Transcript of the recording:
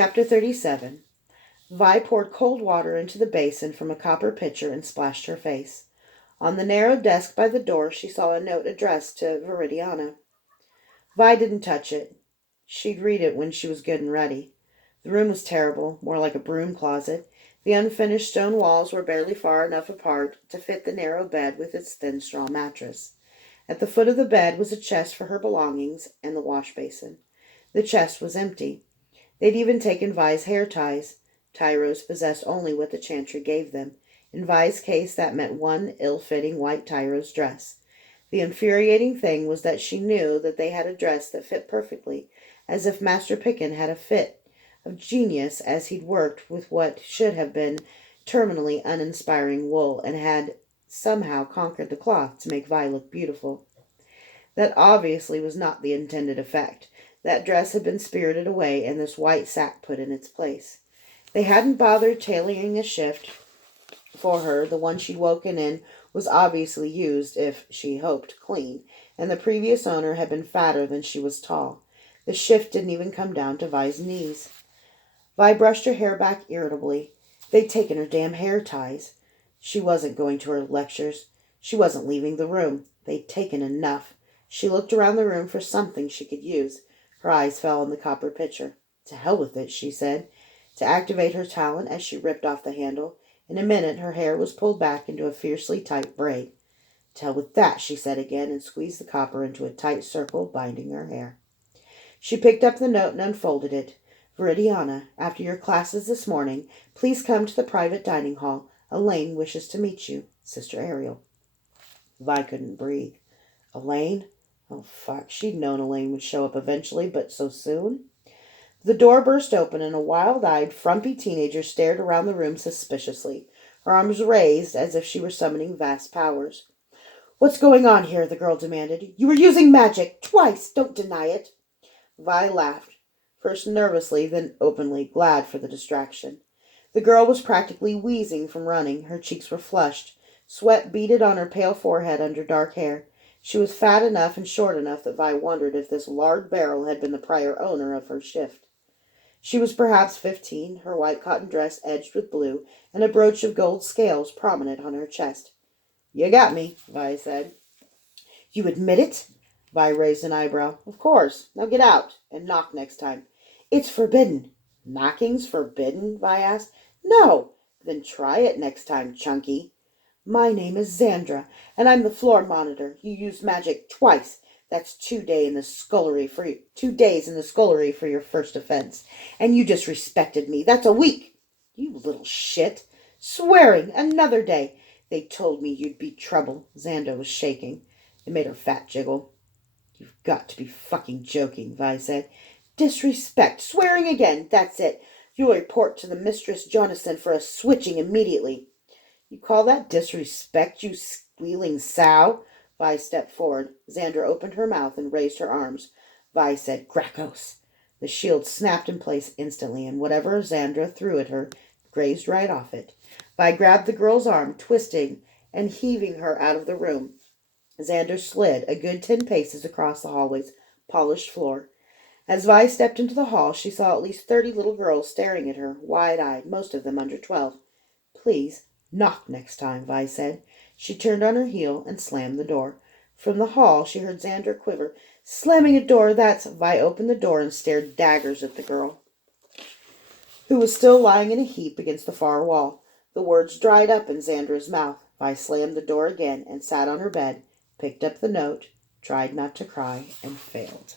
Chapter 37. Vi poured cold water into the basin from a copper pitcher and splashed her face. On the narrow desk by the door she saw a note addressed to Viridiana. Vi didn't touch it. She'd read it when she was good and ready. The room was terrible, more like a broom closet. The unfinished stone walls were barely far enough apart to fit the narrow bed with its thin straw mattress. At the foot of the bed was a chest for her belongings and the wash basin. The chest was empty. They'd even taken Vi's hair ties. Tyros possessed only what the chantry gave them. In Vi's case, that meant one ill-fitting white Tyros dress. The infuriating thing was that she knew that they had a dress that fit perfectly, as if Master Picken had a fit of genius as he'd worked with what should have been terminally uninspiring wool and had somehow conquered the cloth to make Vi look beautiful. That obviously was not the intended effect. That dress had been spirited away and this white sack put in its place. They hadn't bothered tailoring a shift for her. The one she'd woken in was obviously used, if she hoped, clean, and the previous owner had been fatter than she was tall. The shift didn't even come down to Vi's knees. Vi brushed her hair back irritably. They'd taken her damn hair ties. She wasn't going to her lectures. She wasn't leaving the room. They'd taken enough. She looked around the room for something she could use. Her eyes fell on the copper pitcher. To hell with it, she said, to activate her talent as she ripped off the handle. In a minute her hair was pulled back into a fiercely tight braid. To hell with that, she said again, and squeezed the copper into a tight circle binding her hair. She picked up the note and unfolded it. Viridiana, after your classes this morning, please come to the private dining hall. Elaine wishes to meet you. Sister Ariel. Vi couldn't breathe. Elaine? Oh, fuck. She'd known Elaine would show up eventually, but so soon? The door burst open and a wild-eyed, frumpy teenager stared around the room suspiciously, her arms raised as if she were summoning vast powers. What's going on here? The girl demanded. You were using magic. Twice. Don't deny it. Vi laughed, first nervously, then openly, glad for the distraction. The girl was practically wheezing from running. Her cheeks were flushed. Sweat beaded on her pale forehead under dark hair. She was fat enough and short enough that Vi wondered if this lard barrel had been the prior owner of her shift. She was perhaps 15, her white cotton dress edged with blue, and a brooch of gold scales prominent on her chest. You got me, Vi said. You admit it? Vi raised an eyebrow. Of course. Now get out, and knock next time. It's forbidden. Knocking's forbidden? Vi asked. No. Then try it next time, Chunky. My name is Xandra, and I'm the floor monitor. You used magic twice. That's 2 days in the scullery for 2 days in the scullery for your first offense. And you disrespected me. That's a week. You little shit. Swearing. Another day. They told me you'd be trouble. Xandra was shaking. It made her fat jiggle. You've got to be fucking joking, Vi said. Disrespect. Swearing again. That's it. You'll report to the Mistress Jonathan for a switching immediately. You call that disrespect, you squealing sow? Vi stepped forward. Xandra opened her mouth and raised her arms. Vi said, Grakos. The shield snapped in place instantly, and whatever Xandra threw at her grazed right off it. Vi grabbed the girl's arm, twisting and heaving her out of the room. Xandra slid a good 10 paces across the hallway's polished floor. As Vi stepped into the hall, she saw at least 30 little girls staring at her, wide-eyed, most of them under 12. Please, knock next time, Vi said. She turned on her heel and slammed the door. From the hall, she heard Xandra quiver. Slamming a door, that's... Vi opened the door and stared daggers at the girl, who was still lying in a heap against the far wall. The words dried up in Xandra's mouth. Vi slammed the door again and sat on her bed, picked up the note, tried not to cry, and failed.